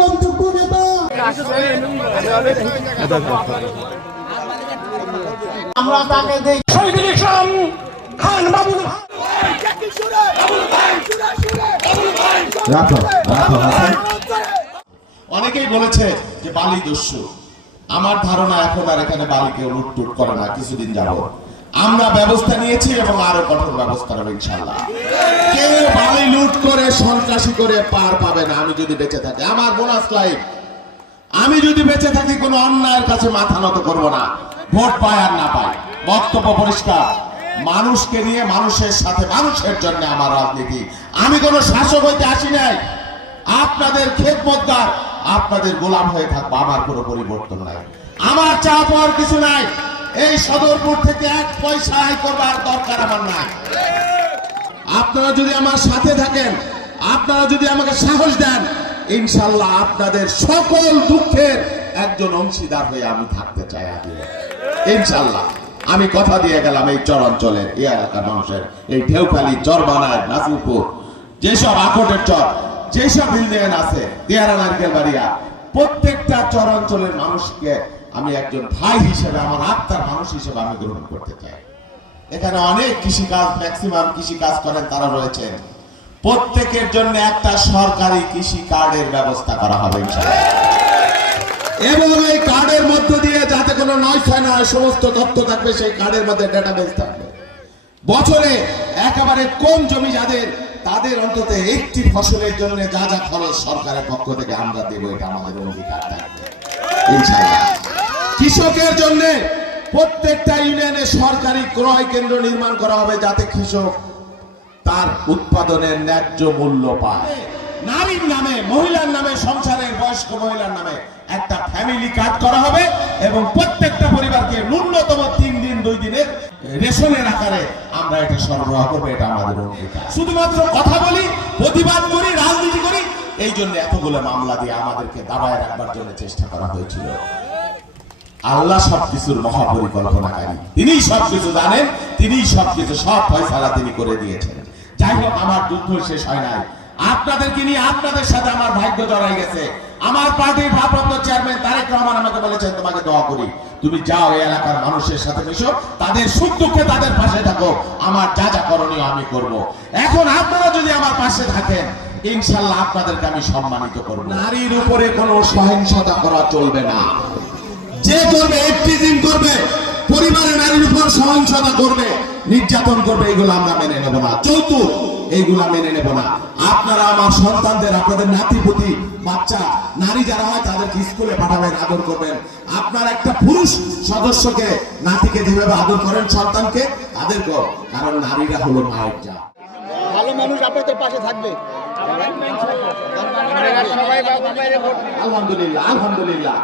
আগন্তুক নেতা আমরা তাকে দেখি শহীদুল ইসলাম খান বাবু। অনেকেই বলেছে যে বালি দস্যু। আমার ধারণা এখন আর এখানে বালি কেউ লুটটুট করে না। কিছুদিন যাবত আমরা ব্যবস্থা নিয়েছি এবং আরো কঠোর ব্যবস্থা নেব ইনশাআল্লাহ। কেউ বালি লুট করে সন্ত্রাসী করে পার পাবে না। আমি যদি বেঁচে থাকি, আমার বোনাস লাইফ, আমি যদি বেঁচে থাকি কোনো অন্যায়ের কাছে মাথা নত করব না, ভোট পায় আর না পায়। বক্তব্য পরিষ্কার, মানুষকে নিয়ে মানুষের সাথে মানুষের জন্য আমার রাজনীতি। আমি কোনো শাসক হইতে আসি নাই, আপনাদের খেদমতগার, আপনাদের গোলাম হয়ে থাকবো। আমার কোনো পরিবর্তন নাই, আমার চা পাওয়ার কিছু নাই। এই সদরপুর থেকে 1 পয়সা আয় করবার দরকার আমার নাই। আপনারা যদি আমার সাথে থাকেন, আপনারা যদি আমাকে সাহস দেন, ইনশাআল্লাহ আপনাদের সকল দুঃখের একজন অংশীদার হয়ে আমি থাকতে চাই আগে ইনশাআল্লাহ। আমি কথা দিয়ে গেলাম এই চরাঞ্চলের, এই এলাকার মানুষের, এই ঢেউখালী, চরবানায়, নাসিরপুর, যেসব আখটের চর, যেসব ইউনিয়ন আছে, দিয়ারা, নারকেল বাড়িয়া, প্রত্যেকটা চরাঞ্চলের মানুষকে আমি একজন ভাই হিসেবে, আমার আত্মার মানুষ হিসেবে আমি গ্রহণ করতে চাই। এখানে অনেক কৃষিকাজ, ম্যাক্সিমাম কৃষিকাজ করেন তারা রয়েছেন। প্রত্যেকের জন্য একটা সরকারি কৃষি কার্ডের ব্যবস্থা করা হবে ইনশাআল্লাহ। এবং এই কার্ডের মধ্য দিয়ে যাতে কোনো নয় সমস্ত তথ্য থাকবে, সেই কার্ডের মধ্যে ডেটাবেস থাকবে। বছরে একেবারে কম জমি যাদের, তাদের অন্তত একটি ফসলের জন্য যা যা খরচ সরকারের পক্ষ থেকে আমরা দেব, এটা আমাদের অঙ্গীকার থাকবে ইনশাআল্লাহ। কৃষকের জন্য প্রত্যেকটা ইউনিয়নে সরকারি ক্রয় কেন্দ্র নির্মাণ করা হবে, যাতে কৃষক তার উৎপাদনের ন্যায্য মূল্য পায়। নারীর নামে, মহিলার নামে, সংসারের বয়স্ক মহিলার নামে একটা ফ্যামিলি কার্ড করা হবে এবং প্রত্যেকটা পরিবারকে ন্যূনতম 3 দিন 2 দিনের রেশনের আকারে আমরা এটা সরবরাহ করবো। এটা আমাদের অঙ্গীকার। শুধুমাত্র কথা বলি, প্রতিবাদ করি, রাজনীতি করি, এই জন্য এতগুলো মামলা দিয়ে আমাদেরকে দাবায় রাখবার জন্য চেষ্টা করা হয়েছিল। আল্লাহ সবকিছুর মহাপরিকল্পনাকারী, তিনি সবকিছু জানেন, তিনি সবকিছু, সব ফয়সালা তিনি করে দিয়েছেন। যাই হোক, আমার যুদ্ধ শেষ হয় নাই। আপনাদেরকে নিয়ে, আপনাদের সাথে আমার ভাগ্য জড়াই গেছে। আমার পার্টির ভারপ্রাপ্ত চেয়ারম্যান তারেক রহমান আমাকে বলেছেন, তোমাকে দোয়া করি, তুমি যাও এই এলাকার মানুষের সাথে মিশো, তাদের সুখ দুঃখে তাদের পাশে থাকো, আমার যা যা করণীয় আমি করব। এখন আপনারা যদি আমার পাশে থাকেন, ইনশাআল্লাহ আপনাদেরকে আমি সম্মানিত করব। নারীর উপরে কোনো সহিংসতা করা চলবে না। যে করবে, এফটিজিং করবে, পরিবারে নারীর উপর সহিংসতা করবে, নির্যাতন করবে, এগুলো আমরা মেনে নেব না। যৌতুক, এইগুলা মেনে নেব না। আপনারা আমার সন্তানদের, আপনাদের নাতিপুতি, বাচ্চা, নারী যারা হয় তাদেরকে স্কুলে পাঠাবেন, আদর করবেন। আপনার একটা পুরুষ সদস্যকে, নাতিকে যেভাবে আদর করেন সন্তানকে, তাদেরকেও, কারণ নারীরা হলো মায়ের যা। ভালো মানুষ আপনাদের পাশে থাকবে। আলহামদুলিল্লাহ, আলহামদুলিল্লাহ।